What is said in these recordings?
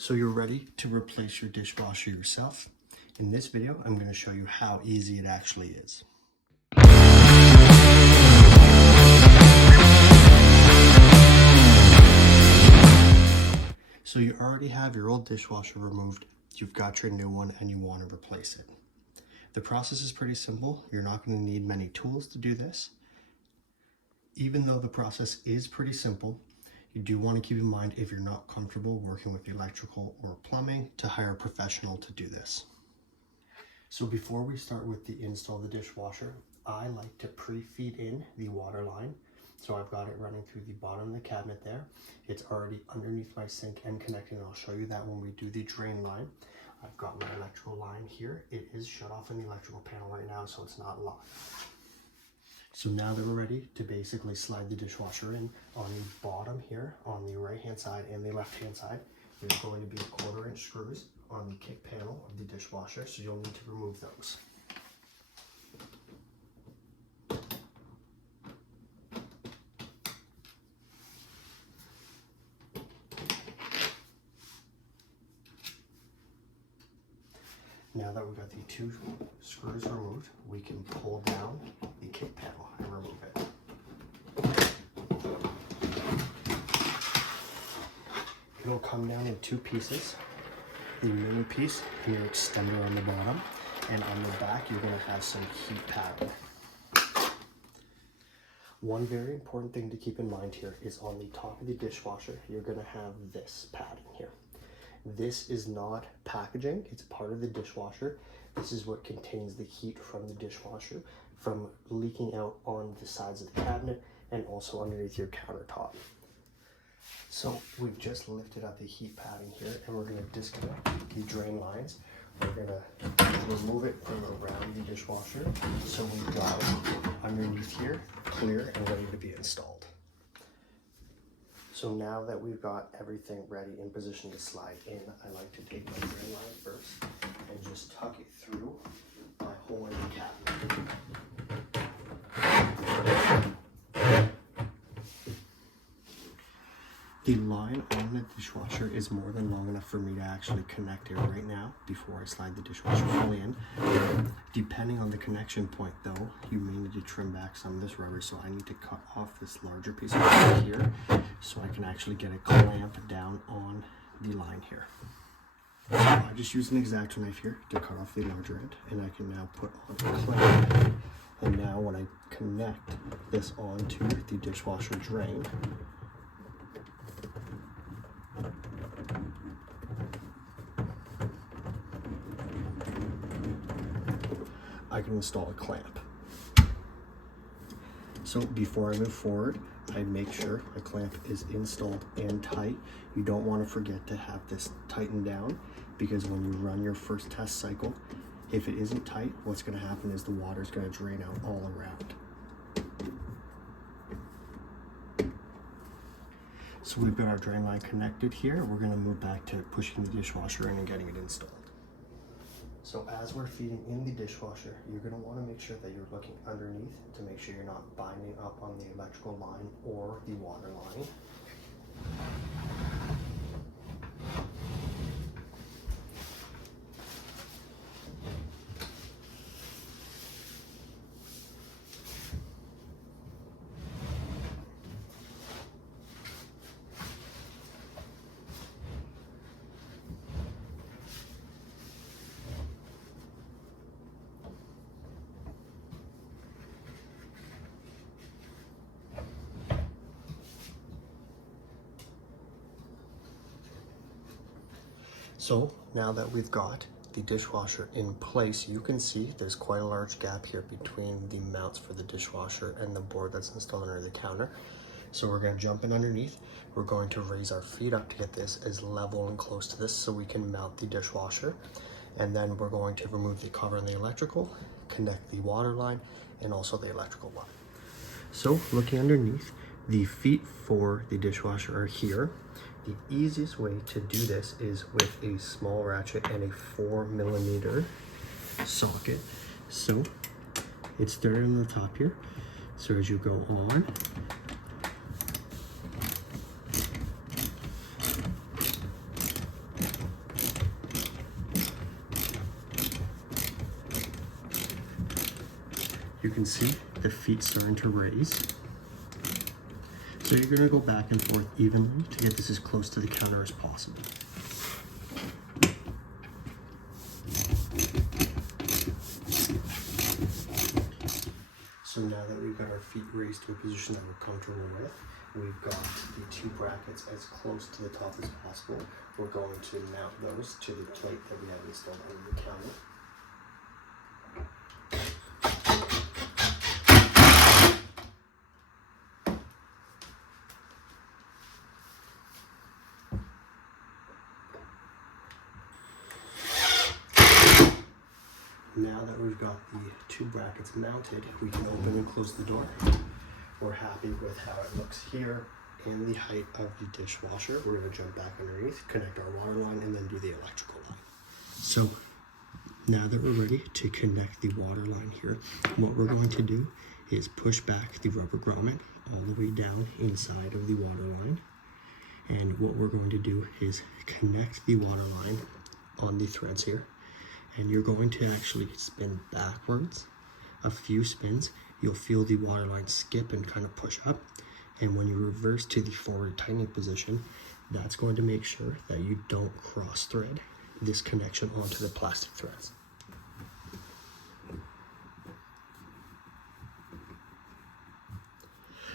So you're ready to replace your dishwasher yourself. In this video, I'm going to show you how easy it actually is. So you already have your old dishwasher removed, you've got your new one, and you want to replace it. The process is pretty simple. You're not going to need many tools to do this. Even though the process is pretty simple, you do want to keep in mind, if you're not comfortable working with electrical or plumbing, to hire a professional to do this. So before we start with the install of the dishwasher, I like to pre-feed in the water line. So I've got it running through the bottom of the cabinet there. It's already underneath my sink and connected, and I'll show you that when we do the drain line. I've got my electrical line here. It is shut off in the electrical panel right now, so it's not locked. So now that we're ready to basically slide the dishwasher in, on the bottom here, on the right hand side and the left hand side, there's going to be 1/4 inch screws on the kick panel of the dishwasher, so you'll need to remove those. Now that we've got the 2 screws removed, we can pull down the kick panel and remove it. It'll come down in 2 pieces. The main piece and your extender on the bottom, and on the back you're going to have some heat padding. One very important thing to keep in mind here is on the top of the dishwasher, you're going to have this padding here. This is not packaging, it's part of the dishwasher. This is what contains the heat from the dishwasher from leaking out on the sides of the cabinet and also underneath your countertop. So we've just lifted up the heat padding here, and we're going to disconnect the drain lines. We're going to remove it from around the dishwasher, so we've got it underneath here, clear and ready to be installed. So now that we've got everything ready in position to slide in, I like to take my drain line first and just tuck it through my hole in the cabinet. The line on the dishwasher is more than long enough for me to actually connect it right now before I slide the dishwasher fully in. Depending on the connection point though, you may need to trim back some of this rubber, so I need to cut off this larger piece of rubber here so I can actually get a clamp down on the line here. So I just use an X-Acto knife here to cut off the larger end, and I can now put on a clamp. And now when I connect this onto the dishwasher drain, I can install a clamp. So before I move forward, I make sure a clamp is installed and tight. You don't want to forget to have this tightened down, because when you run your first test cycle, if it isn't tight, what's going to happen is the water is going to drain out all around. So we've got our drain line connected here. We're going to move back to pushing the dishwasher in and getting it installed. So as we're feeding in the dishwasher, you're going to want to make sure that you're looking underneath to make sure you're not binding up on the electrical line or the water line. So now that we've got the dishwasher in place, you can see there's quite a large gap here between the mounts for the dishwasher and the board that's installed under the counter. So we're going to jump in underneath. We're going to raise our feet up to get this as level and close to this so we can mount the dishwasher. And then we're going to remove the cover on the electrical, connect the water line, and also the electrical line. So looking underneath, the feet for the dishwasher are here. The easiest way to do this is with a small ratchet and a 4mm socket. So it's started on the top here. So as you go on, you can see the feet starting to raise. So you're gonna go back and forth evenly to get this as close to the counter as possible. So now that we've got our feet raised to a position that we're comfortable with, we've got the two brackets as close to the top as possible. We're going to mount those to the plate that we have installed on the counter. Now that we've got the two brackets mounted, we can open and close the door. We're happy with how it looks here and the height of the dishwasher. We're going to jump back underneath, connect our water line, and then do the electrical line. So now that we're ready to connect the water line here, what we're going to do is push back the rubber grommet all the way down inside of the water line. And what we're going to do is connect the water line on the threads here. And you're going to actually spin backwards a few spins. You'll feel the water line skip and kind of push up. And when you reverse to the forward tightening position, that's going to make sure that you don't cross thread this connection onto the plastic threads.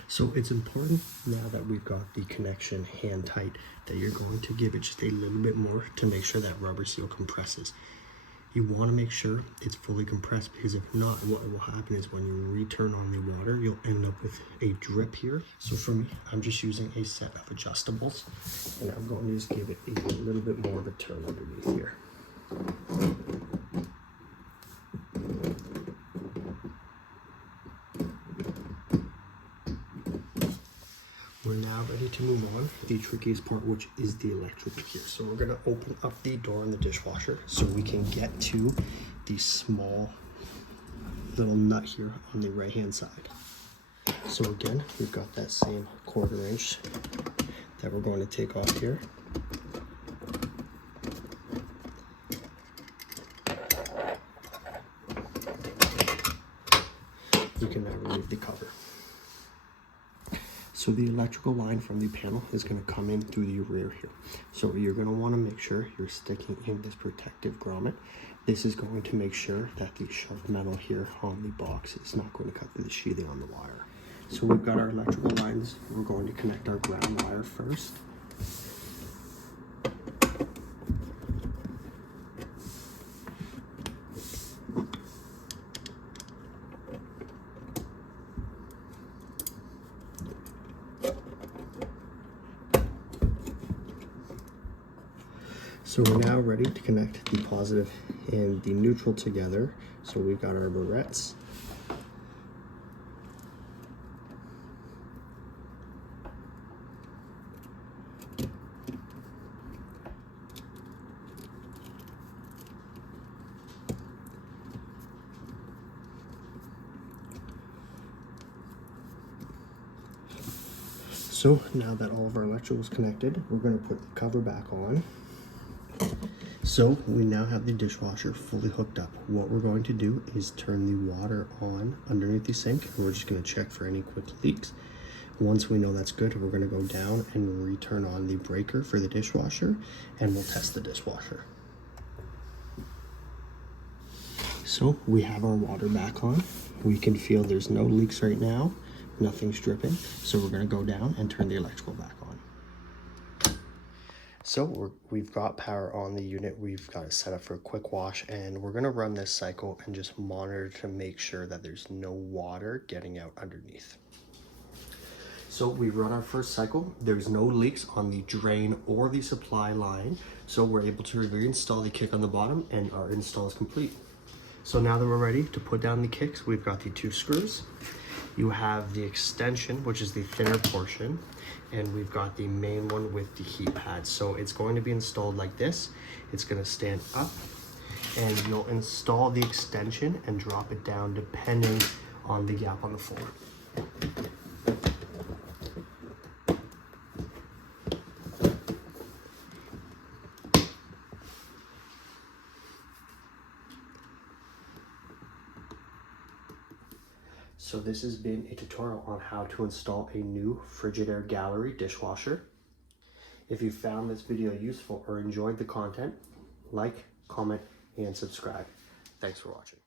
So it's important now that we've got the connection hand tight that you're going to give it just a little bit more to make sure that rubber seal compresses. You want to make sure it's fully compressed, because if not, what will happen is when you return on the water, you'll end up with a drip here. So for me, I'm just using a set of adjustables, and I'm going to just give it a little bit more of a turn underneath here. We're now ready to move on to the trickiest part, which is the electrical here. So we're going to open up the door on the dishwasher so we can get to the small little nut here on the right hand side. So again, we've got that same 1/4 inch that we're going to take off here. We can now remove the cover. So the electrical line from the panel is going to come in through the rear here. So you're going to want to make sure you're sticking in this protective grommet. This is going to make sure that the sharp metal here on the box is not going to cut through the sheathing on the wire. So we've got our electrical lines. We're going to connect our ground wire first. So we're now ready to connect the positive and the neutral together. So we've got our barrettes. So now that all of our electrical is connected, we're going to put the cover back on. So we now have the dishwasher fully hooked up. What we're going to do is turn the water on underneath the sink, and we're just going to check for any quick leaks. Once we know that's good, we're going to go down and return on the breaker for the dishwasher, and we'll test the dishwasher. So we have our water back on. We can feel there's no leaks right now, nothing's dripping. So we're going to go down and turn the electrical back on. So we've got power on the unit. We've got it set up for a quick wash, and we're gonna run this cycle and just monitor to make sure that there's no water getting out underneath. So we run our first cycle. There's no leaks on the drain or the supply line. So we're able to reinstall the kick on the bottom, and our install is complete. So now that we're ready to put down the kicks, we've got the 2 screws. You have the extension, which is the thinner portion, and we've got the main one with the heat pad. So it's going to be installed like this. It's going to stand up, and you'll install the extension and drop it down depending on the gap on the floor. So this has been a tutorial on how to install a new Frigidaire Gallery dishwasher. If you found this video useful or enjoyed the content, like, comment, and subscribe. Thanks for watching.